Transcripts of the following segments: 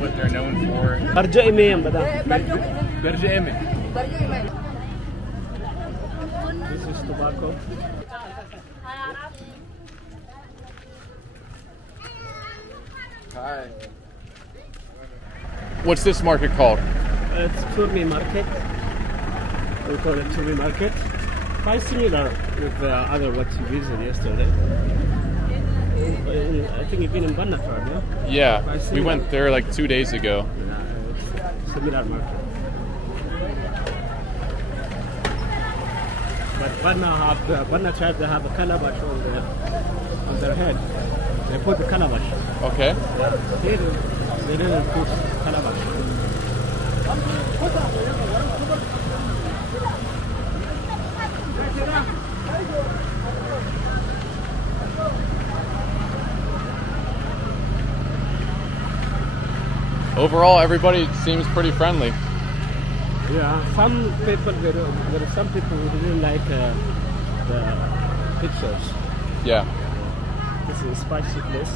what they're known for. This is tobacco. Hi. What's this market called? It's Turmi Market. We call it Turmi Market. Quite similar with the other what you visited yesterday. I think you've been in Banna Tribe, yeah? Yeah, we went there like 2 days ago. It's similar market. But Banna Tribe, they have a calabash on their head. They put the calabash. Okay. They didn't put calabash. Overall, everybody seems pretty friendly. Yeah, some people, there are some people who didn't like the pictures. Yeah. This is a spicy place.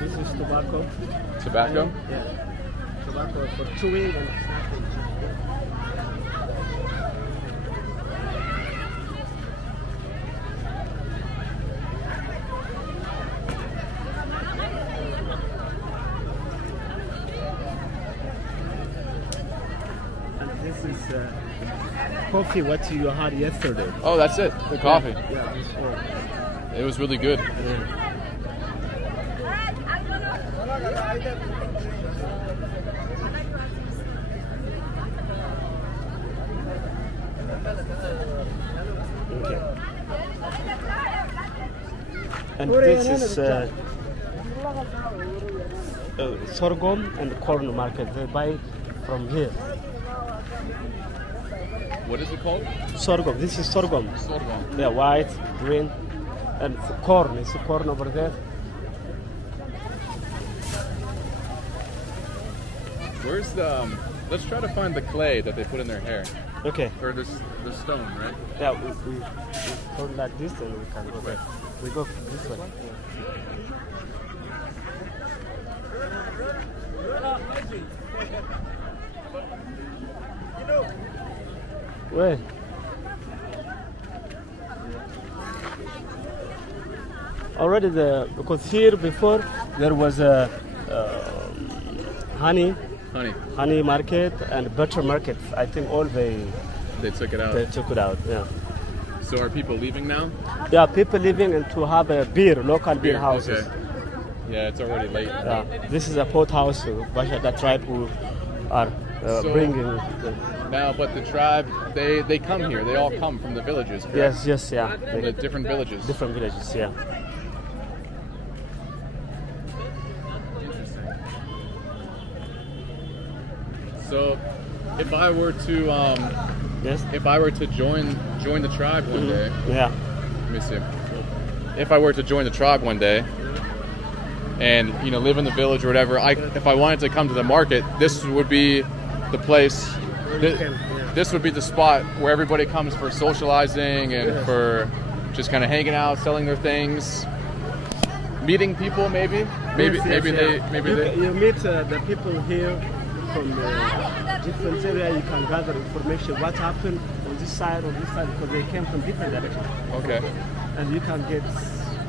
This is tobacco. Tobacco? Yeah. Tobacco for chewing and snacking. And this is coffee what you had yesterday. Oh, that's it. The coffee. Yeah, this one. It was really good. Yeah. Okay. And this is sorghum and corn market. They buy from here. What is it called? Sorghum. This is sorghum. Sorghum. Yeah, white, green, and corn. It's corn over there. Where's the? Let's try to find the clay that they put in their hair. Okay. Or the stone, right? Yeah, we turn like this and we can go there. We go this way. Where? Already because here before there was a honey market and butter market. I think all they took it out. They took it out. Yeah. So are people leaving now? Yeah, people leaving and to have a local beer houses. Okay. Yeah, it's already late. Yeah. This is a pot house. The tribe who are bringing. Now, but the tribe, they come here. They all come from the villages, correct? Yes, yeah. From the different villages. Different villages, yeah. So, if I were to join the tribe one day, yeah. Let me see. If I were to join the tribe one day, and live in the village or whatever, if I wanted to come to the market, this would be the place. This would be the spot where everybody comes for socializing and for just kind of hanging out, selling their things, meeting people. Maybe You meet the people here from different area. You can gather information what happened on this side or this side because they came from different directions. Okay. And you can get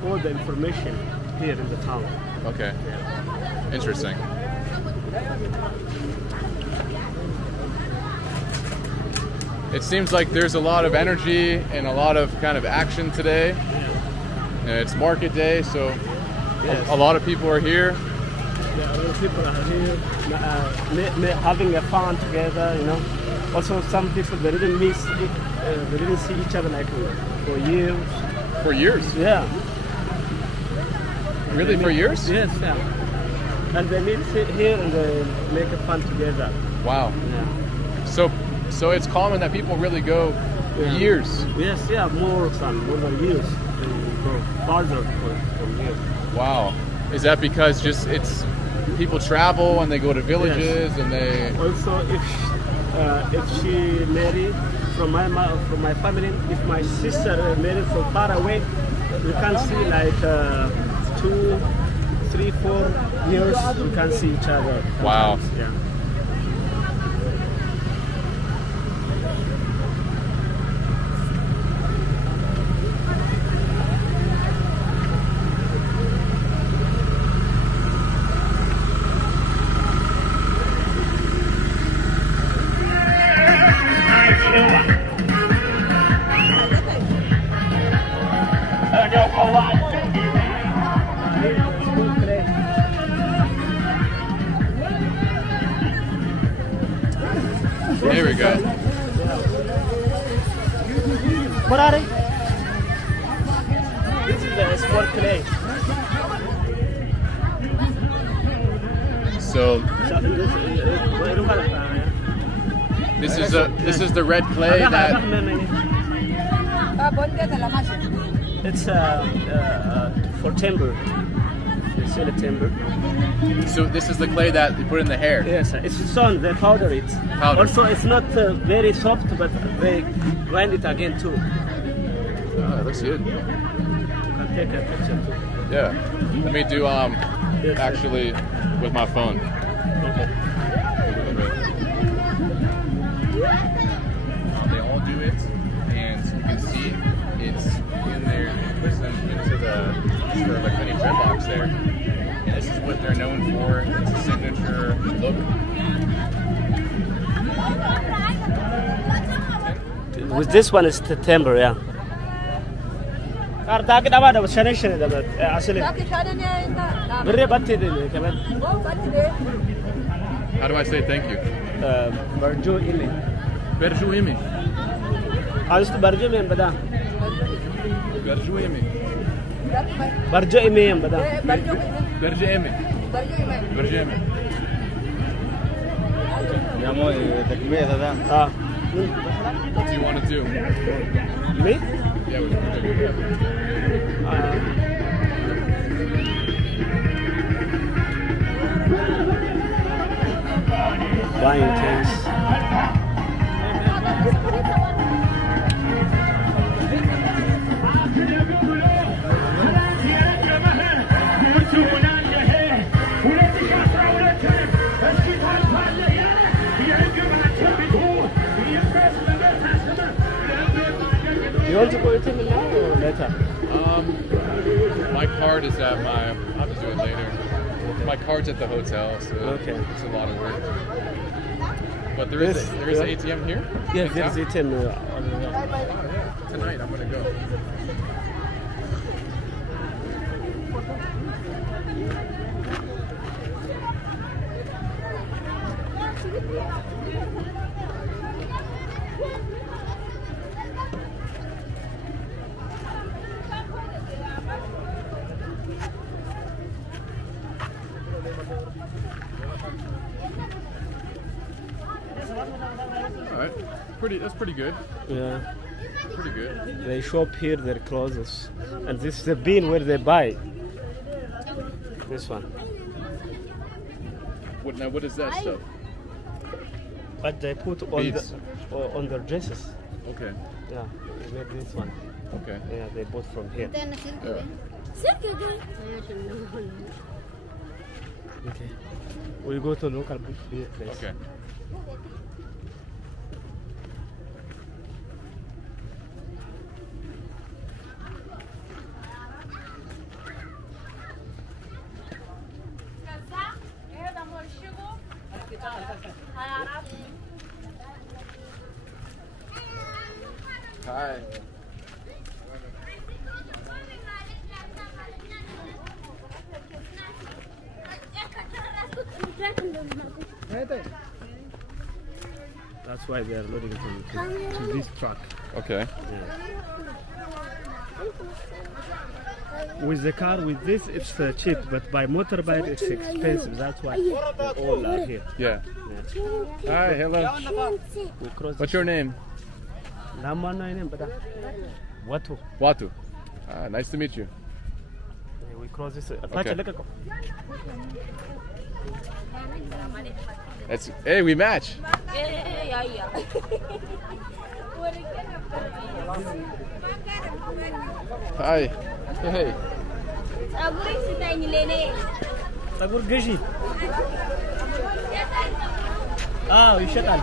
all the information here in the town. Okay. Yeah. Interesting. It seems like there's a lot of energy and a lot of kind of action today. Yeah. It's market day, so a lot of people are here. Yeah, a lot of people are here having a fun together, Also, some people they didn't see each other like for years. For years? Yeah. Really, for years? Yes, yeah. And they meet here and they make a fun together. Wow. Yeah. So it's common that people really go years. Yes, yeah, more than years. They go farther from here. Wow. Is that because people travel and they go to villages and they. Also, if she married from my family, if my sister married from far away, we can see like 2, 3, 4 years we can see each other. Wow. Yeah. There we go. What are they? This is the sport clay. So this is the red clay that. It's for timber. You see the timber? So this is the clay that you put in the hair. Yes, it's sun. They powder it. Powder. Also, it's not very soft, but they grind it again too. Oh, that looks good. You can take a picture too. Yeah. Let me do actually with my phone. Okay. They all do it, and you can see it's in there. It puts them into the sort of like mini dreadlocks there. And this is what they're known for. It's a signature look. With this one, it's the timber, yeah. How do I say thank you? Barjo imi. Berju imi. Barjo imi bada. Berju imi. Barjo imi bada. Berju imi. Berju imi. What do you want to do? Me? Yeah, we're going to do. Buying things. You want to go to me now or later? My card is at my. I'll have to do it later. My card's at the hotel, so it's a lot of work. But there is an ATM here? Yes, there's ATM. Tonight I'm gonna go. All right, that's pretty good. Yeah. Pretty good. They shop here their clothes, and this is the bin where they buy. This one. What is that stuff? But they put on their dresses. Okay. Yeah, they made this one. Okay. Yeah, they bought from here. Yeah. Okay. We go to local bush beer place. Okay. Hi. That's why they are loading to this truck. Okay. Yeah. With the car, with this, it's cheap, but by motorbike, it's expensive. That's why they all are here. Yeah. Hi, hello. What's your name? Watu. Watu. Nice to meet you. We cross this. Okay. That's hey, we match. Hi. Hey. Tagur gaji. Ah, ይሸጣል.